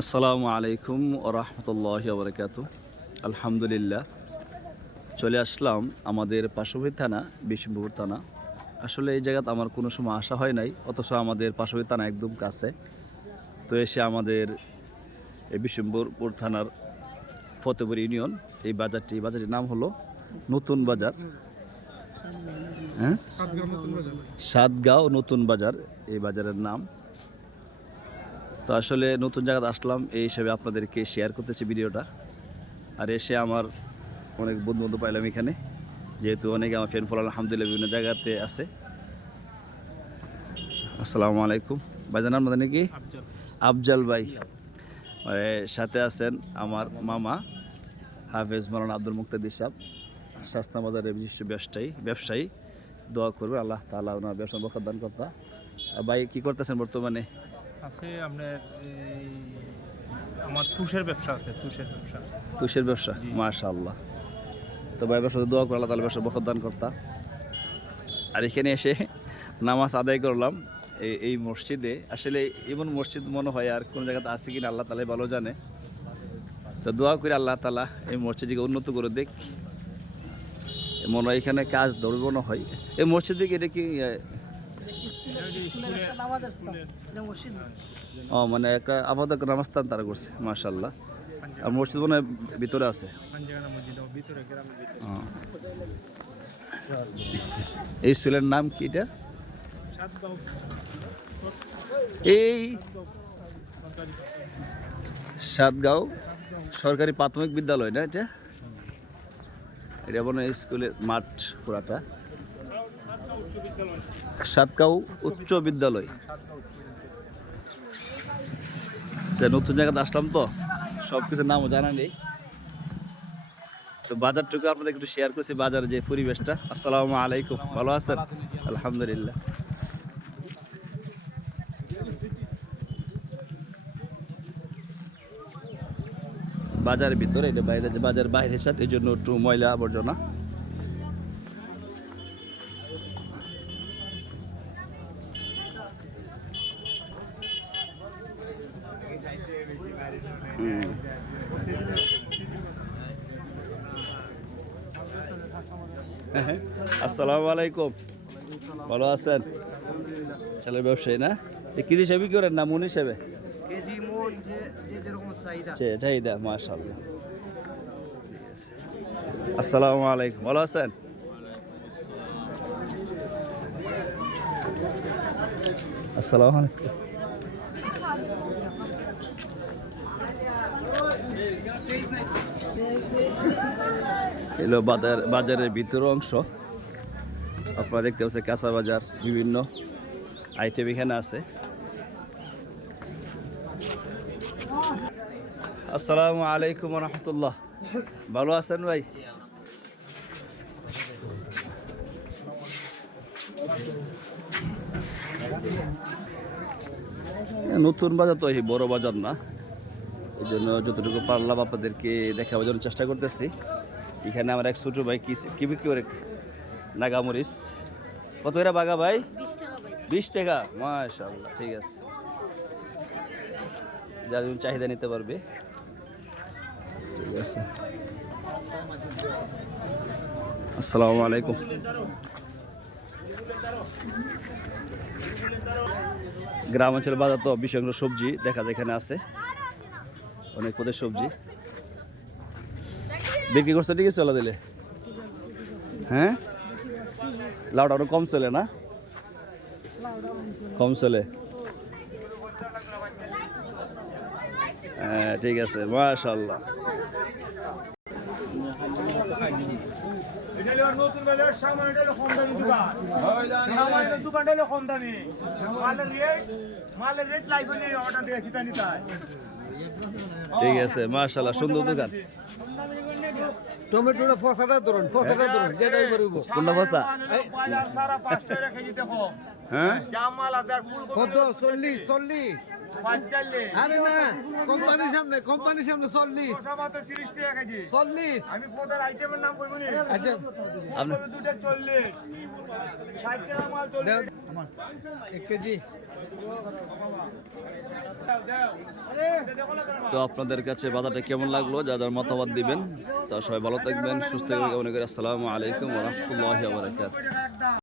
আসসালামু আলাইকুম ওয়া রাহমাতুল্লাহি ওয়া বারাকাতুহু। আলহামদুলিল্লাহ, চলে আসলাম আমাদের পার্শ্ববর্তী থানা বিষ্ণুপুর থানা। আসলে এই জায়গাতে আমার কোনো সময় আসা হয় নাই, অথচ আমাদের পার্শ্ববর্তী থানা একদম কাছে। তো এসে আমাদের এই বিষ্ণুপুর থানার ফতেপুর ইউনিয়ন এই বাজারটির নাম হলো নতুন বাজার। হ্যাঁ, সাতগাঁও নতুন বাজার এই বাজারের নাম। তো আসলে নতুন জায়গাতে আসলাম এই হিসেবে আপনাদেরকে শেয়ার করতেছি ভিডিওটা। আর এসে আমার অনেক বন্ধু পাইলাম এখানে, যেহেতু অনেকে আমার ফ্রেন্ড ফলোয়ার আলহামদুলিল্লাহ বিভিন্ন জায়গাতে আছে। আসসালামু আলাইকুম ভাইজান, আপনাদের নাকি আফজাল ভাই, সাথে আছেন আমার মামা হাফেজ মাওলানা আব্দুল মুক্তাদির সাহেব, শাস্তা বাজারের বিশিষ্ট ব্যবসায়ী। দোয়া করবে আল্লাহ তাআলা ওনার ব্যবসা বরকত দান করতা। ভাই কি করতেছেন বর্তমানে? আছে আপনার আমার তুষের ব্যবসা আছে, তুষের ব্যবসা। মাশাআল্লাহ। তো ভাই ব্যবসা দোয়া করে আল্লাহ তাআলা ব্যবসা বরকত দান করতা। আর এখানে এসে নামাজ আদায় করলাম এই মসজিদে। আসলে এমন মসজিদ মনে হয় আর কোন জায়গাতে আছে কিনা আল্লাহ তাআলাই ভালো জানে। তো দোয়া করি আল্লাহ তাআলা এই মসজিদকে উন্নত করে দেখ। মনে হয় এখানে কাজ ধরবো না হয় এই মসজিদে। এটা কি ও মানে একটা আপাতত নামাস্থান তারা করছে, মাশাআল্লাহ। আর মসজিদ মনে হয় ভিতরে আছে। এই স্কুলের নাম কি? এটা এই সাতগাঁও সরকারি প্রাথমিক বিদ্যালয় না? এটা মনে হয় স্কুলের মাঠ পুরাটা। সাতগাঁও উচ্চ বিদ্যালয়। নতুন জায়গাতে আসলাম তো সব কিছুর নামও জানা নেই। তো বাজারটুকু আপনাদের একটু শেয়ার করছি, বাজারের যে পরিবেশটা। আসসালামু আলাইকুম, ভালো আছেন? আলহামদুলিল্লাহ। বাজারের ভিতরে, এটা বাইরে, বাজার বাইরের সাথে, এই জন্য একটু ময়লা আবর্জনা। আসসালামু আলাইকুম, ভালো আছেন? ছেলের ব্যবসায়ী না? কি হিসাবে করেন না মন হিসেবে? চাহিদা, মাশাআল্লাহ। আসসালামু আলাইকুম, ভালো আছেন? আসসালামু আলাইকুম। এলো বাজারের ভিতর অংশ। আপনারা দেখতে পাচ্ছেন কাঁচা বাজার, বিভিন্ন আইটেম এখানে আছে। আসসালামু আলাইকুম ওয়া রাহমাতুল্লাহ, ভালো আছেন ভাই? নতুন বাজার তো এই বড় বাজার না, এই জন্য যতটুকু পারলাম আপনাদেরকে দেখাবার জন্য চেষ্টা করতেছি। এখানে আমার এক ছোট ভাই কি বিক্রি করে নাগামরিচ। কত এরা বাগা ভাই? 20 টাকা, মাশাআল্লাহ। ঠিক আছে, যার চাহিদা নিতে পারবে। ঠিক আছে, আসসালামু আলাইকুম। গ্রাম অঞ্চলের বাজার তো বিশেষ সবজি দেখা যায় এখানে আছে, অনেক পদের সবজি বিক্রি করছে। ঠিক আছে, চলা দিলে। হ্যাঁ, লাউটা আরো কম চলে না? কম চলে। হ্যাঁ, ঠিক আছে, মাশাআল্লাহ। নতুন বাজার সামান্য কম দামি দোকান, সামান্য দোকানটা কম দামি, মালের রেট লাইভ হলে অর্ডার দিয়ে কিতা নিতে হয়। ঠিক আছে, মাশাআল্লাহ, সুন্দর দোকান। টমেটোটা ফসাটা ধরুন, যেটাই করব। কোনটা ফসা? বাজার সারা 5 টাকা কেজি দেখো। হ্যাঁ, জামাল আদার ফুলকপি কত? 40 45। আরে না, কোম্পানির সামনে 40, মাত্র 30 টাকা কেজি। 40। আমি পদের আইটেমের নাম কইব নি। আচ্ছা, ফুলকপি দুটো 40, ষাট টাকা মাল চলবে দেন আমার 1 কেজি তো আপনাদের কাছে বাজারটা কেমন লাগলো যা যার মতামত দিবেন। তো সবাই ভালো থাকবেন, সুস্থ থাকবেন। আসসালামু আলাইকুম ওয়া রাহমাতুল্লাহি ওয়া বারাকাতুহু।